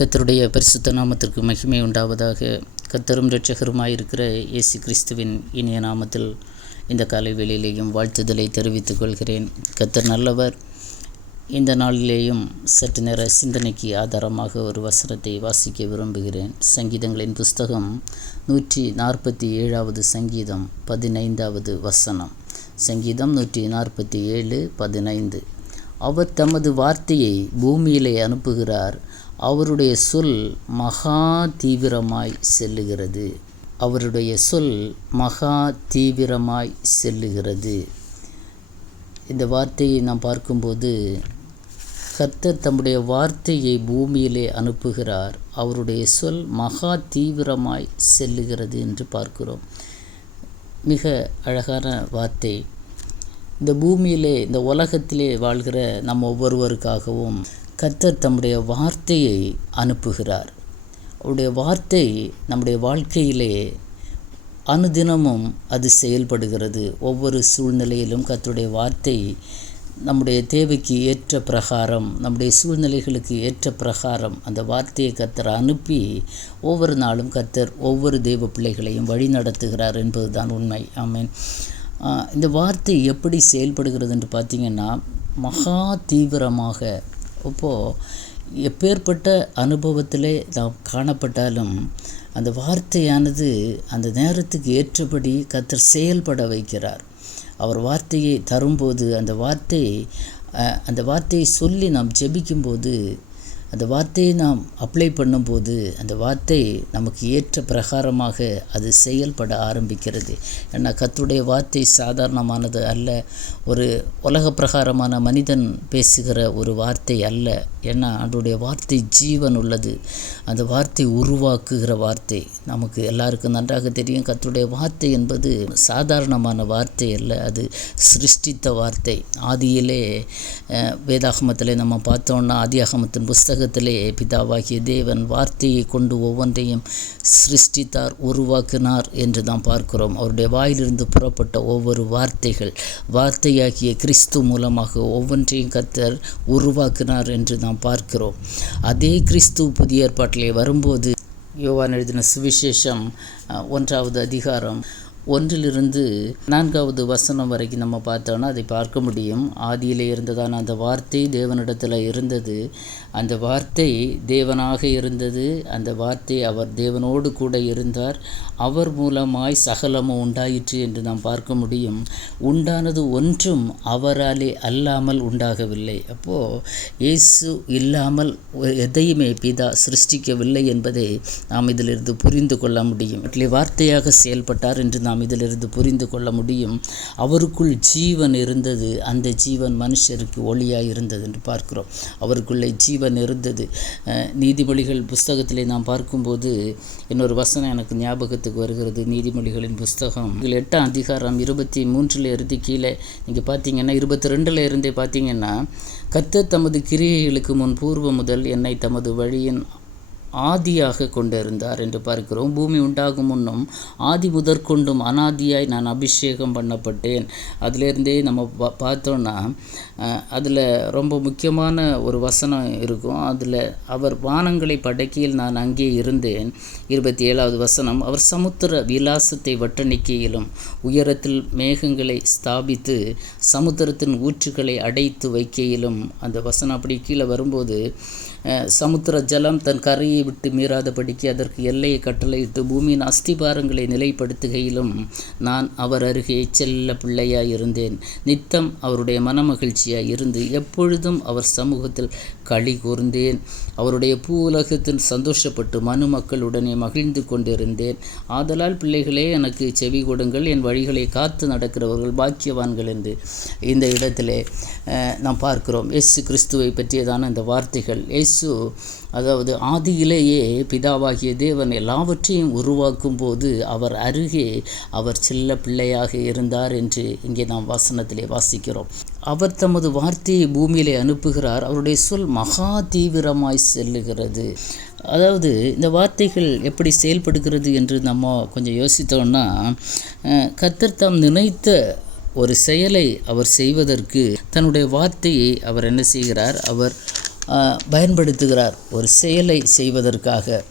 கர்த்தருடைய பரிசுத்த நாமத்திற்கு மகிமை உண்டாவதாக. கர்த்தரும் இரட்சகருமாயிருக்கிற இயேசு கிறிஸ்துவின் இனிய நாமத்தில் இந்த காலை வேளையிலேயும் வாழ்த்துதலை தெரிவித்துக் கொள்கிறேன். கர்த்தர் நல்லவர். இந்த நாளிலேயும் சற்று நேர சிந்தனைக்கு ஆதாரமாக ஒரு வசனத்தை வாசிக்க விரும்புகிறேன். சங்கீதங்களின் புஸ்தகம் 147 சங்கீதம் 15 வசனம். சங்கீதம் 147:15. அவர் தமது வார்த்தையை பூமியிலே அனுப்புகிறார், அவருடைய சொல் மகா தீவிரமாய் செல்லுகிறது. அவருடைய சொல் மகா தீவிரமாய் செல்லுகிறது. இந்த வார்த்தையை நாம் பார்க்கும்போது, கர்த்தர் தம்முடைய வார்த்தையை பூமியிலே அனுப்புகிறார், அவருடைய சொல் மகா தீவிரமாய் செல்லுகிறது என்று பார்க்கிறோம். மிக அழகான வார்த்தை. இந்த பூமியிலே, இந்த உலகத்திலே வாழ்கிற நம் ஒவ்வொருவருக்காகவும் கர்த்தர் தம்முடைய வார்த்தையை அனுப்புகிறார். அவருடைய வார்த்தை நம்முடைய வாழ்க்கையிலே அனுதினமும் அது செயல்படுகிறது. ஒவ்வொரு சூழ்நிலையிலும் கர்த்தருடைய வார்த்தை நம்முடைய தேவைக்கு ஏற்ற பிரகாரம், நம்முடைய சூழ்நிலைகளுக்கு ஏற்ற பிரகாரம் அந்த வார்த்தையை கர்த்தர் அனுப்பி ஒவ்வொரு நாளும் கர்த்தர் ஒவ்வொரு தேவ பிள்ளைகளையும் வழி நடத்துகிறார் என்பதுதான் உண்மை. ஆமென். இந்த வார்த்தை எப்படி செயல்படுகிறது என்று பார்த்திங்கன்னா, மகா தீவிரமாக. இப்போது எப்பேற்பட்ட அனுபவத்திலே நாம் காணப்பட்டாலும் அந்த வார்த்தையானது அந்த நேரத்துக்கு ஏற்றபடி கர்த்தர் செயல்பட வைக்கிறார். அவர் வார்த்தையை தரும்போது அந்த வார்த்தையை சொல்லி நாம் ஜெபிக்கும்போது, அந்த வார்த்தையை நாம் அப்ளை பண்ணும்போது அந்த வார்த்தை நமக்கு ஏற்ற பிரகாரமாக அது செயல்பட ஆரம்பிக்கிறது. ஏன்னா கர்த்தருடைய வார்த்தை சாதாரணமானது அல்ல. ஒரு உலக பிரகாரமான மனிதன் பேசுகிற ஒரு வார்த்தை அல்ல. ஏன்னா அவருடைய வார்த்தை ஜீவன் உள்ளது. அந்த வார்த்தை உருவாக்குகிற வார்த்தை. நமக்கு எல்லாருக்கும் நன்றாக தெரியும், கர்த்தருடைய வார்த்தை என்பது சாதாரணமான வார்த்தை அல்ல, அது சிருஷ்டித்த வார்த்தை. ஆதியிலே வேதாகமத்திலே நம்ம பார்த்தோன்னா, ஆதியாகமத்தின் புஸ்தகத்திலே பிதாவாகிய தேவன் வார்த்தையை கொண்டு ஒவ்வொன்றையும் சிருஷ்டித்தார், உருவாக்கினார் என்று நாம் பார்க்கிறோம். அவருடைய வாயிலிருந்து புறப்பட்ட ஒவ்வொரு வார்த்தையாகிய கிறிஸ்து மூலமாக ஒவ்வொன்றையும் கர்த்தர் உருவாக்கினார் என்று நாம் பார்க்கிறோம். அதே கிறிஸ்து புதிய ஏற்பாட்டிலே வரும்போது, யோவான் எழுதின சுவிசேஷம் 1வது அதிகாரம் 1-4 வசனம் வரைக்கும் நம்ம பார்த்தோன்னா அதை பார்க்க முடியும். ஆதியிலே இருந்ததான அந்த வார்த்தை தேவனிடத்தில் இருந்தது, அந்த வார்த்தை தேவனாக இருந்தது, அந்த வார்த்தை அவர் தேவனோடு கூட இருந்தார், அவர் மூலமாய் சகலமும் உண்டாயிற்று என்று நாம் பார்க்க முடியும். உண்டானது ஒன்றும் அவராலே அல்லாமல் உண்டாகவில்லை. அப்போது இயேசு இல்லாமல் எதையுமே பிதா சிருஷ்டிக்கவில்லை என்பதை நாம் இதிலிருந்து புரிந்து கொள்ள முடியும். வார்த்தையாக செயல்பட்டார் என்று நாம் இதிலிருந்து புரிந்து கொள்ள முடியும். அவருக்குள் ஜீவன் இருந்தது, அந்த ஜீவன் மனுஷருக்கு ஒளியாக இருந்தது என்று பார்க்கிறோம். அவருக்குள்ளே ஜீவன் இருந்தது. நீதிமொழிகள் புஸ்தகத்திலே நாம் பார்க்கும்போது இன்னொரு வசனம் எனக்கு ஞாபகத்துக்கு வருகிறது. நீதிமொழிகளின் புஸ்தகம் 8ஆம் அதிகாரம் 23 இருந்து கீழே நீங்கள் பார்த்தீங்கன்னா 22 இருந்தே பார்த்தீங்கன்னா, கர்த்தர் தமது கிரியைகளுக்கு முன் பூர்வ முதல் என்னை தமது வழியின் ஆதியாக கொண்டிருந்தார் என்று பார்க்கிறோம். பூமி உண்டாகும் முன்னும் ஆதி முதற்கொண்டும் அனாதியாய் நான் அபிஷேகம் பண்ணப்பட்டேன். அதிலேருந்தே நம்ம பார்த்தோன்னா அதில் ரொம்ப முக்கியமான ஒரு வசனம் இருக்கும். அதில் அவர் வானங்களை படைக்கையில் நான் அங்கே இருந்தேன். 27வது வசனம், அவர் சமுத்திர விலாசத்தை வட்டணிக்கையிலும் உயரத்தில் மேகங்களை ஸ்தாபித்து சமுத்திரத்தின் ஊற்றுகளை அடைத்து வைக்கையிலும். அந்த வசனம் அப்படி கீழே வரும்போது, சமுத்திர ஜலம் தன் கரையை விட்டு மீறாதபடிக்கு அதற்கு எல்லையை கட்டளையிட்டு பூமியின் அஸ்திபாரங்களை நிலைப்படுத்துகையிலும் நான் அவர் அருகே செல்ல பிள்ளையாய் இருந்தேன். நித்தம் அவருடைய மனமகிழ்ச்சியாய் இருந்து எப்பொழுதும் அவர் சமூகத்தில் களி கூர்ந்தேன். அவருடைய பூவுலகத்தில் சந்தோஷப்பட்டு மனு மக்களுடனே மகிழ்ந்து கொண்டிருந்தேன். ஆதலால் பிள்ளைகளே, எனக்கு செவி கொடுங்கள், என் வழிகளை காத்து நடக்கிறவர்கள் பாக்கியவான்கள் என்று இந்த இடத்திலே நாம் பார்க்கிறோம். இயேசு கிறிஸ்துவை பற்றியதான இந்த வார்த்தைகள். இயேசு அதாவது ஆதியிலேயே பிதாவாகிய தேவன் எல்லாவற்றையும் உருவாக்கும் போது அவர் அருகே அவர் செல்ல பிள்ளையாக இருந்தார் என்று இங்கே நாம் வசனத்திலே வாசிக்கிறோம். அவர் தமது வார்த்தையை பூமியிலே அனுப்புகிறார், அவருடைய சொல் மகா தீவிரமாய் செல்லுகிறது. அதாவது இந்த வார்த்தைகள் எப்படி செயல்படுகிறது என்று நம்ம கொஞ்சம் யோசித்தோம்னா, கர்த்தர் தாம் நினைத்த ஒரு செயலை அவர் செய்வதற்கு தன்னுடைய வார்த்தையை அவர் என்ன செய்கிறார், அவர் பயன்படுத்துகிறார் ஒரு செயலை செய்வதற்காக.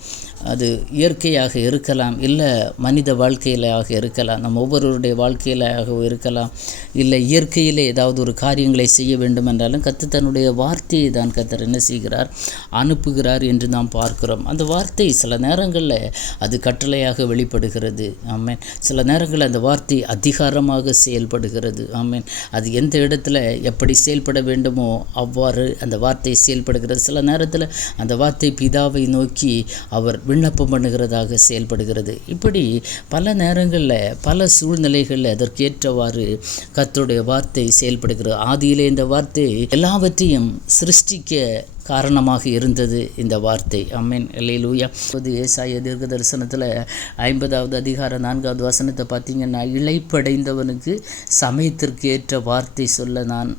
அது இயற்கையாக இருக்கலாம், இல்லை மனித வாழ்க்கையிலாக இருக்கலாம், நம்ம ஒவ்வொருவருடைய வாழ்க்கையிலாக இருக்கலாம், இல்லை இயற்கையிலே ஏதாவது ஒரு காரியங்களை செய்ய வேண்டும் என்றாலும் கர்த்தர் தன்னுடைய வார்த்தையை தான் கர்த்தர் என்ன செய்கிறார், அனுப்புகிறார் என்று நாம் பார்க்கிறோம். அந்த வார்த்தை சில நேரங்களில் அது கட்டளையாக வெளிப்படுகிறது. ஆமென். சில நேரங்களில் அந்த வார்த்தை அதிகாரமாக செயல்படுகிறது. ஆமென். அது எந்த இடத்துல எப்படி செயல்பட வேண்டுமோ அவ்வாறு அந்த வார்த்தை செயல்படுகிறது. சில நேரத்தில் அந்த வார்த்தை பிதாவை நோக்கி அவர் விண்ணப்பம் பண்ணுகிறதாக செயல்படுகிறது. இப்படி பல நேரங்களில் பல சூழ்நிலைகளில் அதற்கேற்றவாறு கர்த்தருடைய வார்த்தை செயல்படுகிறது. ஆதியிலே இந்த வார்த்தை எல்லாவற்றையும் சிருஷ்டிக்க காரணமாக இருந்தது இந்த வார்த்தை. ஆமென். அல்லேலூயா. ஏசாயா தீர்க்க தரிசனத்தில் 50வது அதிகாரம் 4வது வசனத்தை பார்த்தீங்கன்னா, இளைப்படைந்தவனுக்கு சமயத்திற்கு ஏற்ற வார்த்தை சொல்ல நான்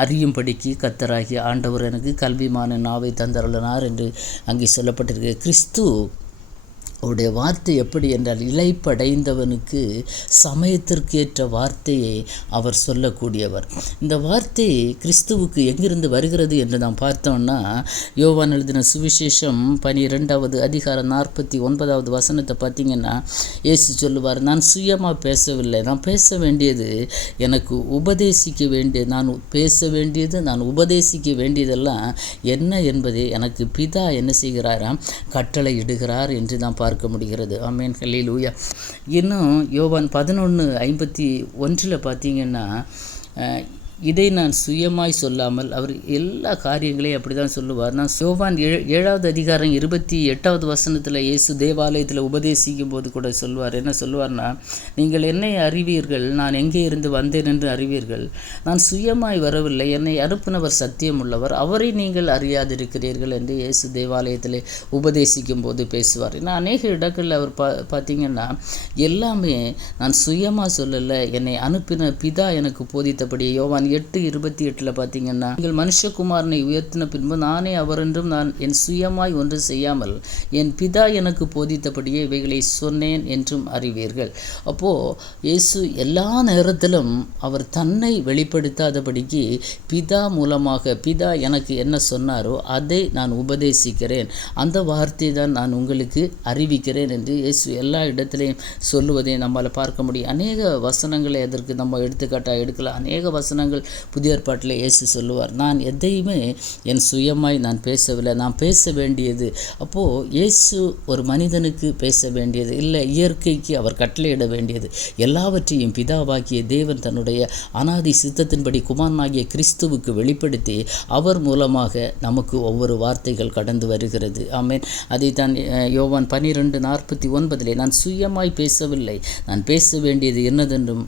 அறியும்படிக்கு கர்த்தராகிய ஆண்டவர் எனக்கு கல்விமான நாவை தந்தருளினார் என்று அங்கே சொல்லப்பட்டிருக்கு. கிறிஸ்து அவருடைய வார்த்தை எப்படி என்றால், இளைப்படைந்தவனுக்கு சமயத்திற்கேற்ற வார்த்தையை அவர் சொல்லக்கூடியவர். இந்த வார்த்தை கிறிஸ்துவுக்கு எங்கிருந்து வருகிறது என்று நாம் பார்த்தோம்னா, யோவான் எழுதின சுவிசேஷம் 12வது அதிகாரம் 49வது வசனத்தை பார்த்திங்கன்னா, இயேசு சொல்லுவார், நான் சுயமாக பேசவில்லை, நான் பேச வேண்டியது எனக்கு உபதேசிக்க வேண்டியது, நான் பேச வேண்டியது, நான் உபதேசிக்க வேண்டியதெல்லாம் என்ன என்பதை எனக்கு பிதா என்ன செய்கிறாராம், கட்டளை இடுகிறார் என்று நாம் பார்க்க முடிகிறது. ஆமென். ஹல்லேலூயா. இன்னும் யோவான் 11:51 பார்த்தீங்கன்னா, இதை நான் சுயமாய் சொல்லாமல், அவர் எல்லா காரியங்களையும் அப்படி தான் சொல்லுவார். நான் யோவான் 7வது அதிகாரம் 28வது வசனத்தில் இயேசு தேவாலயத்தில் உபதேசிக்கும் போது கூட சொல்லுவார். என்ன சொல்லுவார்னா, நீங்கள் என்னை அறிவீர்கள், நான் எங்கே இருந்து வந்தேன் என்று அறிவீர்கள், நான் சுயமாய் வரவில்லை, என்னை அனுப்பினவர் சத்தியம் உள்ளவர், அவரை நீங்கள் அறியாதிருக்கிறீர்கள் என்று இயேசு தேவாலயத்தில் உபதேசிக்கும் போது பேசுவார். ஏன்னா அநேக இடங்களில் அவர் பார்த்தீங்கன்னா எல்லாமே நான் சுயமாக சொல்லலை, என்னை அனுப்பின பிதா எனக்கு போதித்தபடி. யோவான் 8:28 பார்த்தீங்கன்னா, நீங்கள் மனுஷகுமாரனை உயர்த்தின பின்பு நானே அவர் என்றும் நான் என் சுயமாய் ஒன்று செய்யாமல் என் பிதா எனக்கு போதித்தபடியே இவைகளை சொன்னேன் என்றும் அறிவீர்கள். அப்போது இயேசு எல்லா நேரத்திலும் அவர் தன்னை வெளிப்படுத்தாதபடிக்கு பிதா மூலமாக, பிதா எனக்கு என்ன சொன்னாரோ அதை நான் உபதேசிக்கிறேன், அந்த வார்த்தை தான் நான் உங்களுக்கு அறிவிக்கிறேன் என்று இயேசு எல்லா இடத்திலையும் சொல்லுவதை நம்மால் பார்க்க முடியும். அநேக வசனங்களை அதற்கு நம்ம எடுத்துக்காட்டாக எடுக்கலாம். அநேக வசனங்கள் புதிய ஏற்பாட்டில் இயேசு சொல்லுவார், நான் எதையுமே என் சுயமாய் நான் பேசவில்லை, நான் பேச வேண்டியது. அப்போது இயேசு ஒரு மனிதனுக்கு பேச வேண்டியது இல்லை, இயற்கைக்கு அவர் கட்டளையிட வேண்டியது எல்லாவற்றையும் பிதாவாகிய தேவன் தன்னுடைய அனாதி சித்தத்தின்படி குமாரனாகிய கிறிஸ்துவுக்கு வெளிப்படுத்தி அவர் மூலமாக நமக்கு ஒவ்வொரு வார்த்தைகள் கடந்து வருகிறது. ஆமென். அதைத்தான் யோவான் 12:49 நான் சுயமாய் பேசவில்லை, நான் பேச வேண்டியது என்னதென்றும்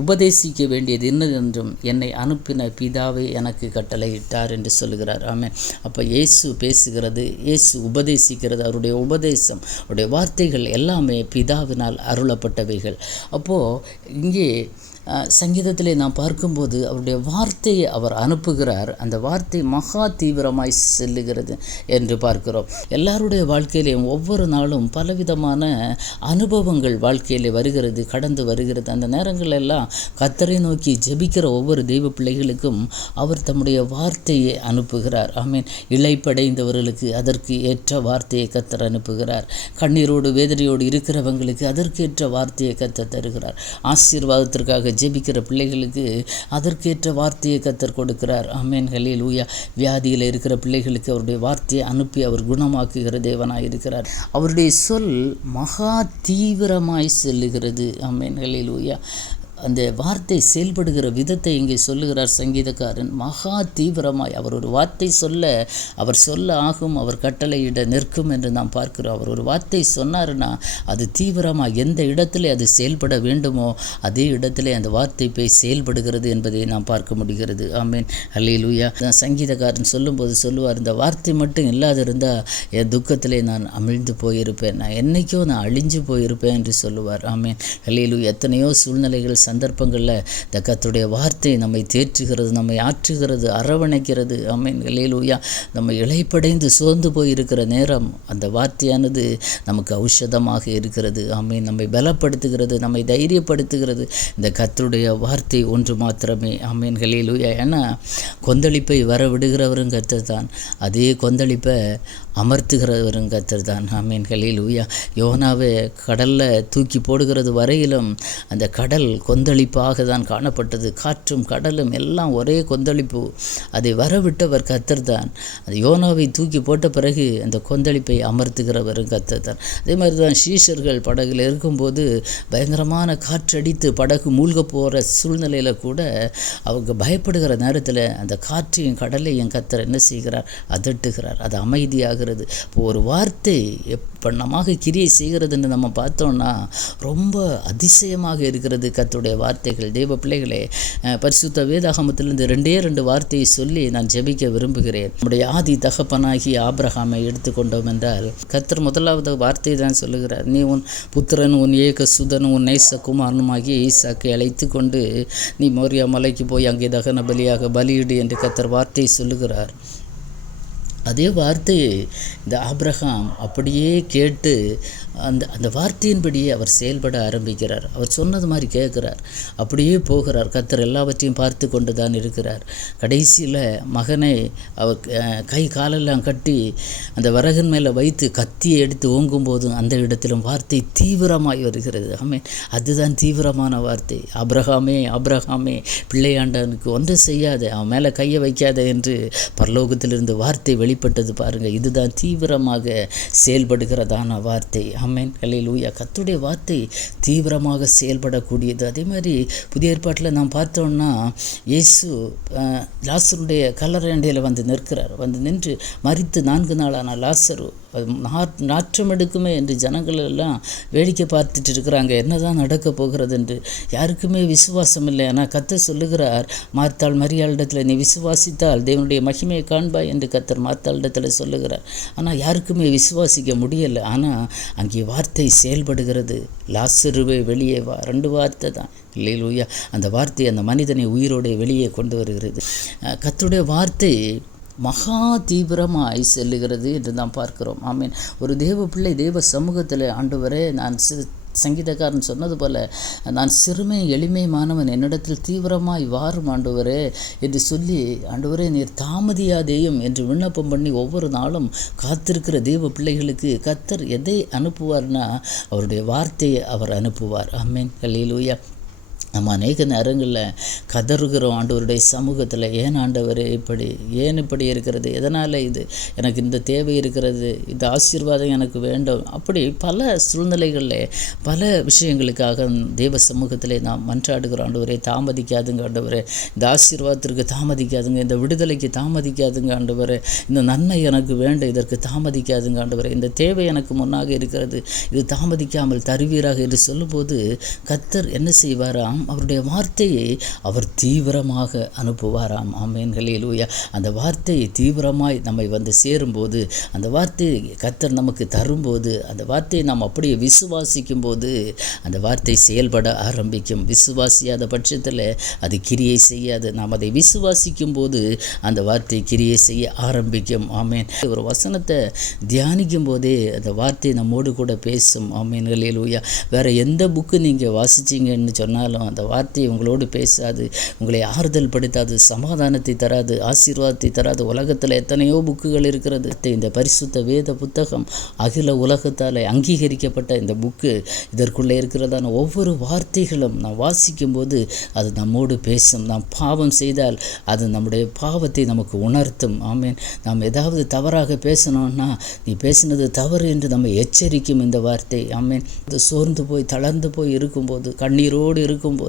உபதேசிக்க வேண்டியது என்னதென்றும் என்னை அனுப்பின பிதாவை எனக்கு கட்டளையிட்டார் என்று சொல்கிறார். ஆமென். அப்போ இயேசு பேசுகிறது, இயேசு உபதேசிக்கிறது, அவருடைய உபதேசம், அவருடைய வார்த்தைகள் எல்லாமே பிதாவினால் அருளப்பட்டவைகள். அப்போது இங்கே சங்கீதத்திலே நாம் பார்க்கும்போது அவருடைய வார்த்தையை அவர் அனுப்புகிறார். அந்த வார்த்தை மகா தீவிரமாய் செல்லுகிறது என்று பார்க்கிறோம். எல்லாருடைய வாழ்க்கையிலையும் ஒவ்வொரு நாளும் பலவிதமான அனுபவங்கள் வாழ்க்கையில் வருகிறது, கடந்து வருகிறது. அந்த நேரங்கள் எல்லாம் கர்த்தரை நோக்கி ஜெபிக்கிற ஒவ்வொரு தெய்வ பிள்ளைகளுக்கும் அவர் தம்முடைய வார்த்தையை அனுப்புகிறார். ஆமென். இளைப்படைந்தவர்களுக்கு அதற்கு ஏற்ற வார்த்தையை கர்த்தர் அனுப்புகிறார். கண்ணீரோடு வேதனையோடு இருக்கிறவங்களுக்கு அதற்கேற்ற வார்த்தையை கர்த்தர் தருகிறார். ஆசீர்வாதத்திற்காக ஜெபிக்கிற பிள்ளைகளுக்கு அதற்கேற்ற வார்த்தையை கர்த்தர் கொடுக்கிறார். ஆமென். ஹல்லேலூயா. வியாதியில் இருக்கிற பிள்ளைகளுக்கு அவருடைய வார்த்தையை அனுப்பி அவர் குணமாக்குகிற தேவனாய் இருக்கிறார். அவருடைய சொல் மகா தீவிரமாய் செல்லுகிறது. ஆமென். ஹல்லேலூயா. அந்த வார்த்தை செயல்படுகிற விதத்தை இங்கே சொல்லுகிறார் சங்கீதக்காரன். மகா தீவிரமாய் அவர் ஒரு வார்த்தை சொல்ல, அவர் சொல்ல ஆகும், அவர் கட்டளையிட நிற்கும் என்று நாம் பார்க்கிறோம். அவர் ஒரு வார்த்தை சொன்னார்னா அது தீவிரமாக எந்த இடத்துல அது செயல்பட வேண்டுமோ அதே இடத்துல அந்த வார்த்தை போய் செயல்படுகிறது என்பதை நாம் பார்க்க முடிகிறது. ஆமென். ஹல்லேலூயா. சங்கீதக்காரன் சொல்லும்போது சொல்லுவார், இந்த வார்த்தை மட்டும் இல்லாதிருந்தால் என் துக்கத்திலே நான் அமிழ்ந்து போயிருப்பேன், நான் என்னைக்கோ நான் அழிஞ்சு போயிருப்பேன் என்று சொல்லுவார். ஆமென். ஹல்லேலூயா. எத்தனையோ சூழ்நிலைகள் சந்தர்ப்பங்களில் இந்த கர்த்தருடைய வார்த்தை நம்மை தேற்றுகிறது, நம்மை ஆற்றுகிறது, அரவணைக்கிறது. ஆமென். அல்லேலூயா. நம்ம இளைப்படைந்து சோர்ந்து போயிருக்கிற நேரம் அந்த வார்த்தையானது நமக்கு ஔஷதமாக இருக்கிறது. ஆமென். நம்மை பலப்படுத்துகிறது, நம்மை தைரியப்படுத்துகிறது இந்த கர்த்தருடைய வார்த்தை ஒன்று மாத்திரமே. ஆமென். அல்லேலூயா. ஏன்னா கொந்தளிப்பை வர விடுகிறவரும் கர்த்தர் தான், அதே கொந்தளிப்பை அமர்த்துகிறவரும் கர்த்தர் தான். ஆமென். அல்லேலூயா. யோனாவை கடலில் தூக்கி போடுகிறது வரையிலும் அந்த கடல் கொந்தளிப்பாக தான் காணப்பட்டது. காற்றும் கடலும் எல்லாம் ஒரே கொந்தளிப்பு. அதை வரவிட்டவர் கர்த்தர் தான். அது யோனாவை தூக்கி போட்ட பிறகு அந்த கொந்தளிப்பை அமர்த்துகிறவரும் கர்த்தர் தான். அதே மாதிரி தான் சீஷர்கள் படகுல இருக்கும்போது பயங்கரமான காற்றடித்து படகு மூழ்க போகிற சூழ்நிலையில் கூட அவங்க பயப்படுகிற நேரத்தில் அந்த காற்றையும் கடலையும் கர்த்தர் என்ன செய்கிறார்? அதட்டுகிறார். அது அமைதியாகிறது. இப்போ ஒரு வார்த்தை எப்பண்ணமாக கிரியை செய்கிறதுன்னு நம்ம பார்த்தோம்னா ரொம்ப அதிசயமாக இருக்கிறது கர்த்தருடைய வார்த்தைகள். தேவ பிள்ளைகளே, பரிசுத்த வேதாகமத்திலிருந்து 2 வார்த்தையை சொல்லி நான் ஜெபிக்க விரும்புகிறேன். நம்முடைய ஆதி தகப்பனாகி ஆபிரகாமை எடுத்துக்கொண்டோம் என்றால் கர்த்தர் முதலாவது வார்த்தை தான் சொல்லுகிறார். நீ உன் புத்திரன், உன் ஏக சுதன், உன் நேசகுமாரனுமாகிய ஈசாக்கை அழைத்து கொண்டு நீ மோரியா மலைக்கு போய் அங்கே தகன பலியாக பலியிடு என்று கர்த்தர் வார்த்தை சொல்லுகிறார். அதே வார்த்தையை இந்த ஆபிரகாம் அப்படியே கேட்டு அந்த வார்த்தையின்படியே அவர் செயல்பட ஆரம்பிக்கிறார். அவர் சொன்னது மாதிரி கேட்குறார், அப்படியே போகிறார். கர்த்தர் எல்லாவற்றையும் பார்த்து கொண்டு தான் இருக்கிறார். கடைசியில் மகனை அவர் கை காலெல்லாம் கட்டி அந்த விறகின் மேலே வைத்து கத்தியை எடுத்து ஓங்கும் போதும் அந்த இடத்திலும் வார்த்தை தீவிரமாய் வருகிறது. ஆமென். அதுதான் தீவிரமான வார்த்தை. ஆபிரகாமே ஆபிரகாமே, பிள்ளையாண்டனுக்கு ஒன்று செய்யாத, அவன் மேலே கையை வைக்காத என்று பரலோகத்திலிருந்து வார்த்தை வெளிப்பட்டது பாருங்கள். இதுதான் தீவிரமாக செயல்படுகிறதான வார்த்தை. ஆமென். அல்லேலூயா. கர்த்தருடைய வார்த்தை தீவிரமாக செயல்படக்கூடியது. அதே மாதிரி புதிய ஏற்பாட்டில் நாம் பார்த்தோம்னா இயேசு லாசருடைய கல்லறையண்டையில் வந்து நிற்கிறார். வந்து நின்று மரித்து 4 நாளான லாசரு நாற்றம் எடுக்குமே என்று ஜனங்கள் எல்லாம் வேடிக்கை பார்த்துட்டு இருக்கிறாங்க. என்னதான் நடக்க போகிறது என்று யாருக்குமே விசுவாசம் இல்லை. ஆனால் கர்த்தர் சொல்லுகிறார், மார்த்தாள் மரியாளிடத்தில் நீ விசுவாசித்தால் தேவனுடைய மகிமையை காண்பாய் என்று கர்த்தர் மார்த்தாளிடத்தில் சொல்லுகிறார். ஆனால் யாருக்குமே விசுவாசிக்க முடியலை. ஆனால் அங்கே வார்த்தை செயல்படுகிறது. லாசருவே வெளியே வா, 2 வார்த்தை தான். அல்லேலூயா. அந்த வார்த்தை அந்த மனிதனை உயிரோடு வெளியே கொண்டு வருகிறது. கர்த்தருடைய வார்த்தை மகா தீவிரமாய் செல்லுகிறது என்று நாம் பார்க்கிறோம். ஆமீன். ஒரு தேவ பிள்ளை தேவ சமூகத்தில் ஆண்டவரே, நான் சங்கீதக்காரன் சொன்னது போல, நான் சிறுமை எளிமையானவன், என்னிடத்தில் தீவிரமாய் வாரும் ஆண்டவரே என்று சொல்லி, ஆண்டவரே நீர் தாமதியாதேயும் என்று விண்ணப்பம் பண்ணி ஒவ்வொரு நாளும் காத்திருக்கிற தேவ பிள்ளைகளுக்கு கர்த்தர் எதை அனுப்புவார்னா அவருடைய வார்த்தையை அவர் அனுப்புவார். ஆமென். அல்லேலூயா. நம்ம அநேக நேரங்களில் கதறுகிறோம் ஆண்டவருடைய சமூகத்தில், ஏன் ஆண்டவரே இப்படி இருக்கிறது, எதனால் இது எனக்கு இந்த தேவை இருக்கிறது, இந்த ஆசீர்வாதம் எனக்கு வேண்டும், அப்படி பல சூழ்நிலைகளில் பல விஷயங்களுக்காக தேவ சமூகத்தில் நாம் மன்றாடுகிறோம். ஆண்டவரே தாமதிக்காதுங்க ஆண்டவரே, இந்த ஆசீர்வாதத்திற்கு தாமதிக்காதுங்க, இந்த விடுதலைக்கு தாமதிக்காதுங்க ஆண்டவரே, இந்த நன்மை எனக்கு வேண்டும், இதற்கு தாமதிக்காதுங்க ஆண்டவரே, இந்த தேவை எனக்கு முன்னாக இருக்கிறது, இது தாமதிக்காமல் தருவீராக என்று சொல்லும்போது கர்த்தர் என்ன செய்வாராம்? அவருடைய வார்த்தையை அவர் தீவிரமாக அனுப்புவாராம். ஆமென். அல்லேலூயா. அந்த வார்த்தையை தீவிரமாய் நம்மை வந்து சேரும்போது, அந்த வார்த்தையை கர்த்தர் நமக்கு தரும்போது, அந்த வார்த்தையை நாம் அப்படியே விசுவாசிக்கும் போது அந்த வார்த்தை செயல்பட ஆரம்பிக்கும். விசுவாசியாத பட்சத்தில் அது கிரியை செய்யாது. நாம் அதை விசுவாசிக்கும் போது அந்த வார்த்தை கிரியை செய்ய ஆரம்பிக்கும். ஆமென். ஒரு வசனத்தை தியானிக்கும் போதே அந்த வார்த்தை நம்மோடு கூட பேசும். ஆமென். அல்லேலூயா. வேறு எந்த புக்கு நீங்கள் வாசிச்சிங்கன்னு சொன்னாலும் அந்த வார்த்தை உங்களோடு பேசாது, உங்களை ஆறுதல் படுத்தாது, சமாதானத்தை தராது, ஆசீர்வாதத்தை தராது. உலகத்தில் எத்தனையோ புக்குகள் இருக்கிறது. இந்த பரிசுத்த வேத புத்தகம் அகில உலகத்தால் அங்கீகரிக்கப்பட்ட இந்த புக்கு, இதற்குள்ளே இருக்கிறதான ஒவ்வொரு வார்த்தைகளும் நாம் வாசிக்கும் போது அது நம்மோடு பேசும். நாம் பாவம் செய்தால் அது நம்முடைய பாவத்தை நமக்கு உணர்த்தும். ஆமேன். நாம் ஏதாவது தவறாக பேசணும்னா நீ பேசினது தவறு என்று நம்மை எச்சரிக்கும் இந்த வார்த்தை. ஆமேன். சோர்ந்து போய் தளர்ந்து போய் இருக்கும்போது, கண்ணீரோடு இருக்கும்போது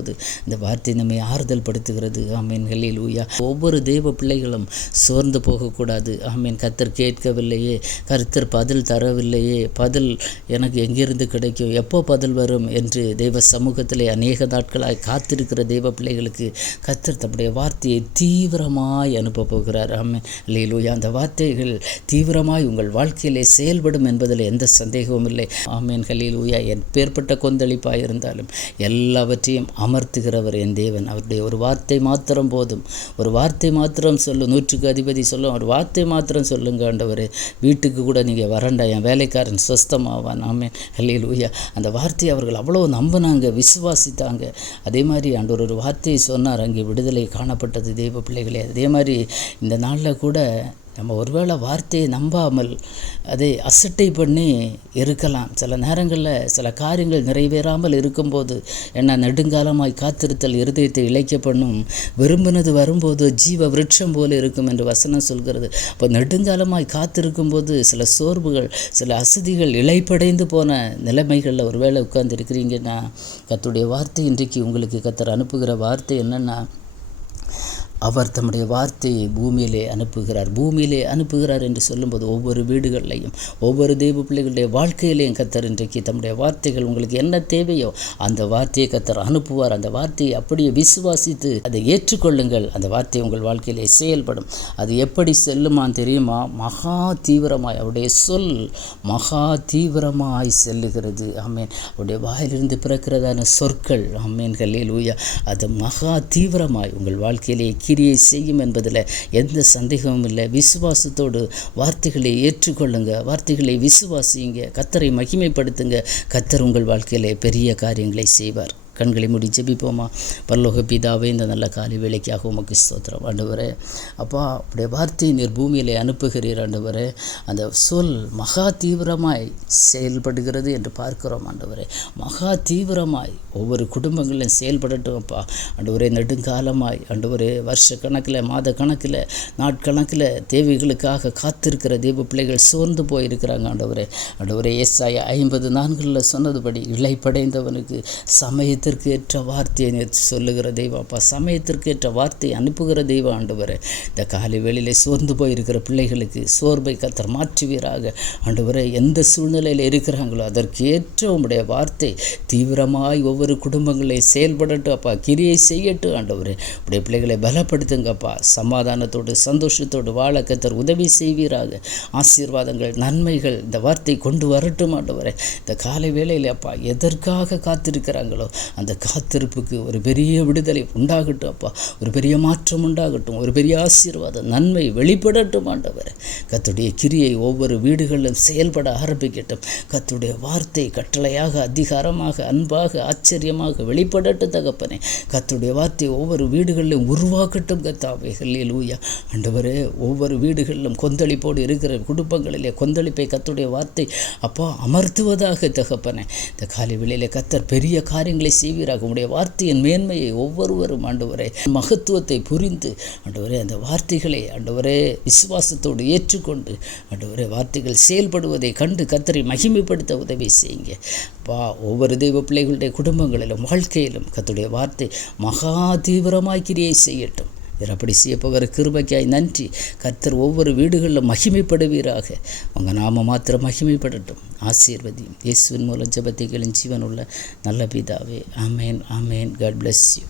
இந்த வார்த்தை நம்மை ஆறுதல் படுத்துகிறது. ஆமீன். அல்லேலூயா. ஒவ்வொரு தெய்வ பிள்ளைகளும் சோர்ந்து போகக்கூடாது. ஆமீன். கர்த்தர் கேட்கவில்லையே, கர்த்தர் பதில் தரவில்லையே, பதில் எனக்கு எங்கிருந்து கிடைக்கும், எப்போ பதில் வரும் என்று தெய்வ சமூகத்திலே அநேக நாட்களாய் காத்திருக்கிற தெய்வ பிள்ளைகளுக்கு கர்த்தர் தம்முடைய வார்த்தையை தீவிரமாய் அனுப்ப போகிறார். ஆமீன். அல்லேலூயா. அந்த வார்த்தைகள் தீவிரமாய் உங்கள் வாழ்க்கையிலே செயல்படும் என்பதில் எந்த சந்தேகமும் இல்லை. ஆமீன். அல்லேலூயா. எப்பேற்பட்ட கொந்தளிப்பாய் இருந்தாலும் எல்லாவற்றையும் அமர்த்துகிறவர் என் தேவன். அவருடைய ஒரு வார்த்தை மாத்திரம் போதும். ஒரு வார்த்தை மாத்திரம் சொல்லு. 100க்கு அதிபதி சொல்லும், ஒரு வார்த்தை மாத்திரம் சொல்லுங்க ஆண்டவரே, வீட்டுக்கு கூட நீங்கள் வரண்டா, என் வேலைக்காரன் சொஸ்தமாவான். ஆமென், ஹல்லேலூயா. அந்த வார்த்தையை அவர்கள் அவ்வளோ நம்பினாங்க, விசுவாசித்தாங்க. அதே மாதிரி ஆண்டவர் ஒரு வார்த்தையை சொன்னார், அங்கே விடுதலை காணப்பட்டது தெய்வ பிள்ளைகளே. அதே மாதிரி இந்த நாளில் கூட நம்ம ஒருவேளை வார்த்தையை நம்பாமல் அதை அசட்டை பண்ணி இருக்கலாம். சில நேரங்களில் சில காரியங்கள் நிறைவேறாமல் இருக்கும்போது என்ன நெடுங்காலமாய் காத்திருத்தல் இருதயத்தை இளைக்க பண்ணும், விரும்பினது வரும்போது ஜீவ விருட்சம் போல இருக்கும் என்று வசனம் சொல்கிறது. அப்போ நெடுங்காலமாய் காத்திருக்கும்போது சில சோர்வுகள், சில அசதிகள், இளைப்படைந்து போன நிலைமைகளில் ஒருவேளை உட்கார்ந்து இருக்கிறீங்கன்னா, கர்த்தருடைய வார்த்தை இன்றைக்கு உங்களுக்கு கர்த்தர் அனுப்புகிற வார்த்தை என்னென்னா, அவர் தம்முடைய வார்த்தையை பூமியிலே அனுப்புகிறார் என்று சொல்லும்போது ஒவ்வொரு வீடுகள்லையும் ஒவ்வொரு தெய்வ பிள்ளைகளுடைய வாழ்க்கையிலையும் கர்த்தர் இன்றைக்கு தம்முடைய வார்த்தைகள் உங்களுக்கு என்ன தேவையோ அந்த வார்த்தையை கர்த்தர் அனுப்புவார். அந்த வார்த்தையை அப்படியே விசுவாசித்து அதை ஏற்றுக்கொள்ளுங்கள். அந்த வார்த்தை உங்கள் வாழ்க்கையிலே செயல்படும். அது எப்படி செல்லுமான்னு தெரியுமா? மகா தீவிரமாய், அவருடைய சொல் மகா தீவிரமாய் செல்லுகிறது. ஆமேன். அவருடைய வாயிலிருந்து பிறக்கிறதான சொற்கள், ஆமேன், ஹல்லேலூயா, அது மகா தீவிரமாய் உங்கள் வாழ்க்கையிலே கிரியை செய்யும் என்பதில் எந்த சந்தேகமும் இல்லை. விசுவாசத்தோடு வார்த்தைகளை ஏற்றுக்கொள்ளுங்க, வார்த்தைகளை விசுவாசியுங்க, கர்த்தரை மகிமைப்படுத்துங்க. கர்த்தர் உங்கள் வாழ்க்கையிலே பெரிய காரியங்களை செய்வார். கண்களை மூடி ஜெபிப்போமா? பரலோக பிதாவே, இந்த நல்ல காலை வேளைக்காக உமக்கு ஸ்தோத்திரம் ஆண்டவரே. அப்பா, அப்படியே வார்த்தையை நீர் பூமியிலே அனுப்புகிறீர் ஆண்டவரே. அந்த சொல் மகா தீவிரமாய் செயல்படுகிறது என்று பார்க்கிறோம் ஆண்டவரே. மகா தீவிரமாய் ஒவ்வொரு குடும்பங்களிலும் செயல்படட்டும் அப்பா ஆண்டவரே. நெடுங்காலமாய் ஆண்டவரே, வருஷ கணக்கில், மாத கணக்கில், நாட்கணக்கில் தேவைகளுக்காக காத்திருக்கிற தெய்வ பிள்ளைகள் சோர்ந்து போயிருக்கிறாங்க ஆண்டவரே. ஆண்டவரே, ஏசாயா 50:4 சொன்னதுபடி இளைப்படைந்தவனுக்கு சமயத்திற்கு ஏற்ற வார்த்தையை நேற்று சொல்லுகிற தெய்வம் அப்பா, சமயத்திற்கு ஏற்ற வார்த்தையை அனுப்புகிற தெய்வம் ஆண்டவரே. இந்த காலை வேளையிலே சோர்ந்து போயிருக்கிற பிள்ளைகளுக்கு சோர்வை கர்த்தர் மாற்றுவீராக ஆண்டவரே. எந்த சூழ்நிலையில் இருக்கிறாங்களோ அதற்கு ஏற்ற உம்முடைய வார்த்தை தீவிரமாய் ஒவ்வொரு குடும்பங்களையும் செயல்படட்டும் அப்பா, கிரியை செய்யட்டும் ஆண்டவரே. உடைய பிள்ளைகளை பலப்படுத்துங்கப்பா. சமாதானத்தோடு சந்தோஷத்தோடு வாழ கர்த்தர் உதவி செய்வீராக. ஆசீர்வாதங்கள், நன்மைகள் இந்த வார்த்தை கொண்டு வரட்டும் ஆண்டவரே. இந்த காலை வேளையில் அப்பா, எதற்காக காத்திருக்கிறாங்களோ அந்த காத்திருப்புக்கு ஒரு பெரிய விடுதலை உண்டாகட்டும் அப்பா, ஒரு பெரிய மாற்றம் உண்டாகட்டும், ஒரு பெரிய ஆசீர்வாதம், நன்மை வெளிப்படட்டும் ஆண்டவரே. கர்த்தருடைய கிரியை ஒவ்வொரு வீடுகளிலும் செயல்பட ஆரம்பிக்கட்டும். கர்த்தருடைய வார்த்தை கட்டளையாக, அதிகாரமாக, அன்பாக, ஆச்சரியமாக வெளிப்படட்டும் தகப்பனே. கர்த்தருடைய வார்த்தை ஒவ்வொரு வீடுகளிலும் உருவாக்கட்டும் கர்த்தாவே. ஹல்லேலூயா ஆண்டவரே. ஒவ்வொரு வீடுகளிலும் கொந்தளிப்போடு இருக்கிற குடும்பங்களிலே கொந்தளிப்பை கர்த்தருடைய வார்த்தை அப்பா அமர்த்துவதாக தகப்பனே. இந்த காலை வேளையிலே கர்த்தர் பெரிய காரியங்களை செய்வீராக. உடைய வார்த்தையின் மேன்மையை ஒவ்வொருவரும் ஆண்டவரே, மகத்துவத்தை புரிந்து ஆண்டவரே, அந்த வார்த்தைகளை ஆண்டவரே விசுவாசத்தோடு ஏற்றுக்கொண்டு ஆண்டவரே, வார்த்தைகள் செயல்படுவதை கண்டு கர்த்தரை மகிமைப்படுத்த உதவி செய்யுங்க அப்பா. ஒவ்வொரு தெய்வ பிள்ளைகளுடைய குடும்பங்களிலும் வாழ்க்கையிலும் கர்த்தருடைய வார்த்தை மகா தீவிரமாய் கிரியை செய்யட்டும். அப்படி செய்யப்போகிற கிருபைக்காய் நன்றி. கர்த்தர் ஒவ்வொரு வீடுகளிலும் மகிமைப்படுவீராக. உங்கள் நாம மாத்திரம் மகிமைப்படட்டும். ஆசீர்வதியும். இயேசுவின் மூலம் ஜெபத்தை கேளும் ஜீவனுள்ள நல்ல பிதாவே. ஆமேன், ஆமேன். God bless you.